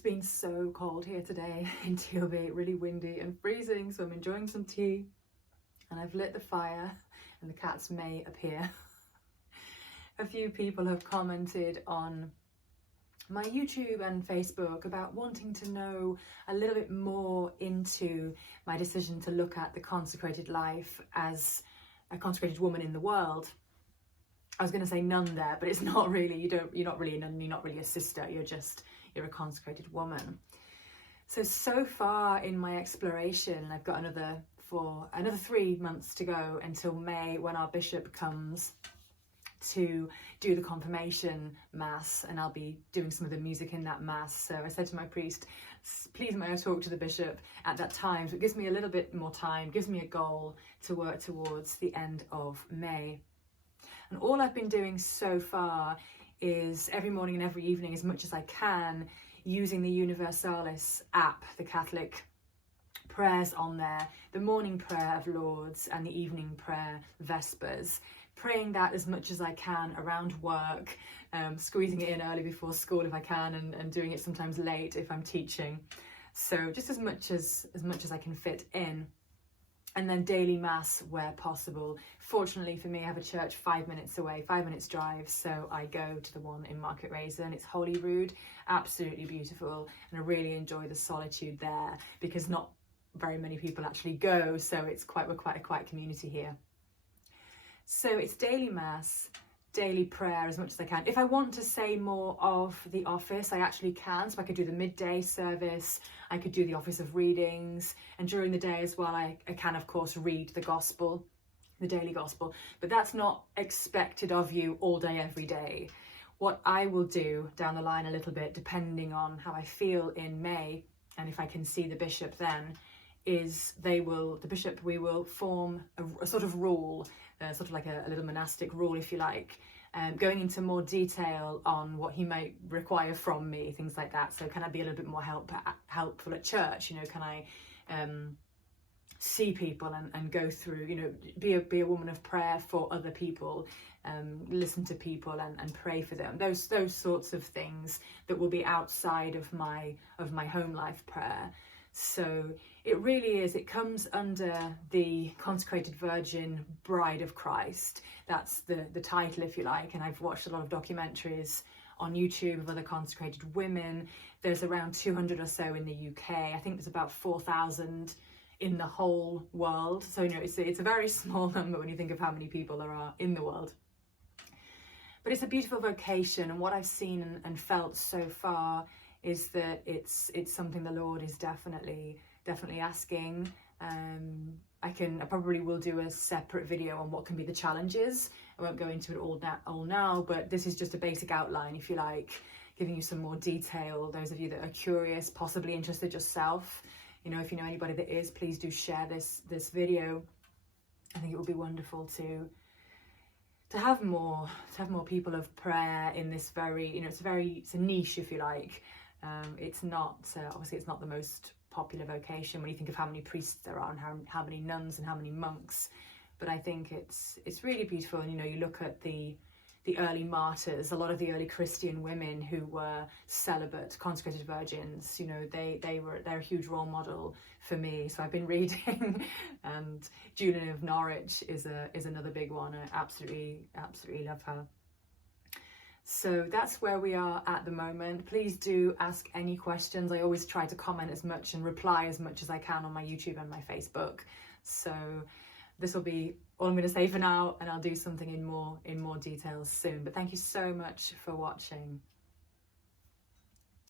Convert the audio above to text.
It's been so cold here today in TLB, really windy and freezing, so I'm enjoying some tea and I've lit the fire and the cats may appear. A few people have commented on my YouTube and Facebook about wanting to know a little bit more into my decision to look at the consecrated life as a consecrated woman in the world. I was going to say nun there, but it's not really. You're not really a nun, you're not really a sister, you're a consecrated woman. So far in my exploration, I've got another 3 months to go until May, when our bishop comes to do the confirmation mass, and I'll be doing some of the music in that mass. So I said to my priest, please may I talk to the bishop at that time, so it gives me a little bit more time, gives me a goal to work towards the end of May. And all I've been doing so far is every morning and every evening, as much as I can, using the Universalis app, the Catholic prayers on there, the morning prayer of Lauds and the evening prayer Vespers, praying that as much as I can around work, squeezing it in early before school if I can, and doing it sometimes late if I'm teaching. So just as much as I can fit in. And then daily mass where possible. Fortunately for me, I have a church 5 minutes away, 5 minutes drive, so I go to the one in Market Raisin. It's Holyrood, absolutely beautiful, and I really enjoy the solitude there because not very many people actually go, so we're quite a quiet community here. So it's daily mass, daily prayer as much as I can. If I want to say more of the office, I actually can. So I could do the midday service, I could do the office of readings, and during the day as well, I can of course read the gospel, the daily gospel, but that's not expected of you all day, every day. What I will do down the line a little bit, depending on how I feel in May, and if I can see the bishop then, is we will form a sort of rule, sort of like a little monastic rule, if you like, going into more detail on what he might require from me, things like that. So can I be a little bit more helpful at church? Can I see people and go through, be a woman of prayer for other people, listen to people and pray for them. Those sorts of things that will be outside of my home life prayer. So it really is, it comes under the Consecrated Virgin Bride of Christ. That's the title, if you like, and I've watched a lot of documentaries on YouTube of other consecrated women. There's around 200 or so in the UK. I think there's about 4,000 in the whole world. So, it's a very small number when you think of how many people there are in the world. But it's a beautiful vocation, and what I've seen and felt so far is that it's something the Lord is definitely asking. I probably will do a separate video on what can be the challenges. I won't go into it all now, but this is just a basic outline, if you like, giving you some more detail. Those of you that are curious, possibly interested yourself, if you know anybody that is, please do share this video. I think it would be wonderful to have more people of prayer in this very, it's a niche, if you like. It's not obviously it's not the most popular vocation when you think of how many priests there are and how many nuns and how many monks, but I think it's really beautiful. And you look at the early martyrs, a lot of the early Christian women who were celibate, consecrated virgins, they're a huge role model for me. So I've been reading, and Julian of Norwich is another big one. I absolutely love her. So that's where we are at the moment. Please do ask any questions. I always try to comment as much and reply as much as I can on my YouTube and my Facebook. So this will be all I'm going to say for now, and I'll do something in more details soon. But thank you so much for watching.